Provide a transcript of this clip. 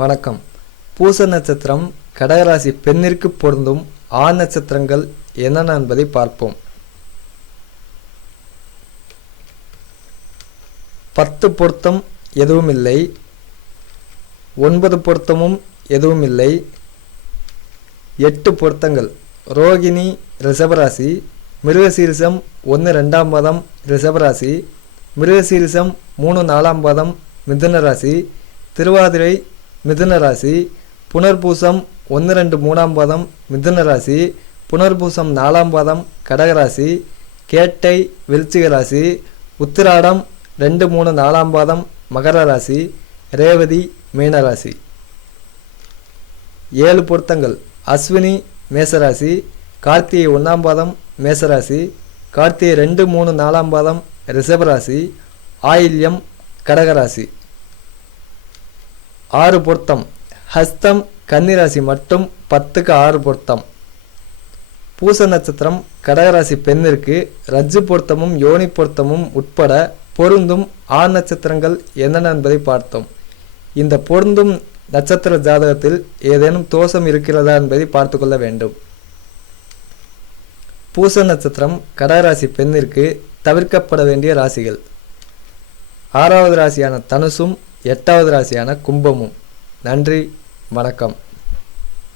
வணக்கம். பூச நட்சத்திரம் கடகராசி பெண்ணிற்கு பொருந்தும் ஆண் நட்சத்திரங்கள் என்னென்ன என்பதை பார்ப்போம். 10 பொருத்தம் எதுவும் இல்லை, 9 பொருத்தமும் எதுவும் இல்லை, 8 பொருத்தங்கள். ரோகிணி ரிஷபராசி, மிருகசீரிஷம் 1-2ஆம் பாதம் ரிஷபராசி, மிருகசீரிஷம் 3-4ஆம் பாதம் மிதுன ராசி, திருவாதிரை மிதுன ராசி, புனர்பூசம் 1-2-3ஆம் பாதம் மிதுன ராசி, புனர்பூசம் 4ஆம் பாதம் கடகராசி, கேட்டை விருச்சிக ராசி, உத்திராடம் 2-3-4ஆம் பாதம் மகர ராசி, ரேவதி மீனராசி. 7 பொருத்தங்கள். அஸ்வினி மேசராசி, கார்த்திகை 1ஆம் பாதம் மேசராசி, கார்த்திகை 2-3-4ஆம் பாதம் ரிஷபராசி, ஆயில்யம் கடகராசி. 6 பொருத்தம். ஹஸ்தம் கன்னிராசி மட்டும் 10க்கு 6 பொருத்தம். பூச நட்சத்திரம் கடகராசி பெண்ணிற்கு ரஜ்ஜு பொருத்தமும் யோனி பொருத்தமும் உட்பட பொருந்தும் ஆண் நட்சத்திரங்கள் என்னென்ன என்பதை பார்த்தோம். இந்த பொருந்தும் நட்சத்திர ஜாதகத்தில் ஏதேனும் தோஷம் இருக்கிறதா என்பதை பார்த்து கொள்ள வேண்டும். பூச நட்சத்திரம் கடகராசி பெண்ணிற்கு தவிர்க்கப்பட வேண்டிய ராசிகள்: 6வது ராசியான தனுசும் 8வது ராசியான கும்பமும். நன்றி, வணக்கம்.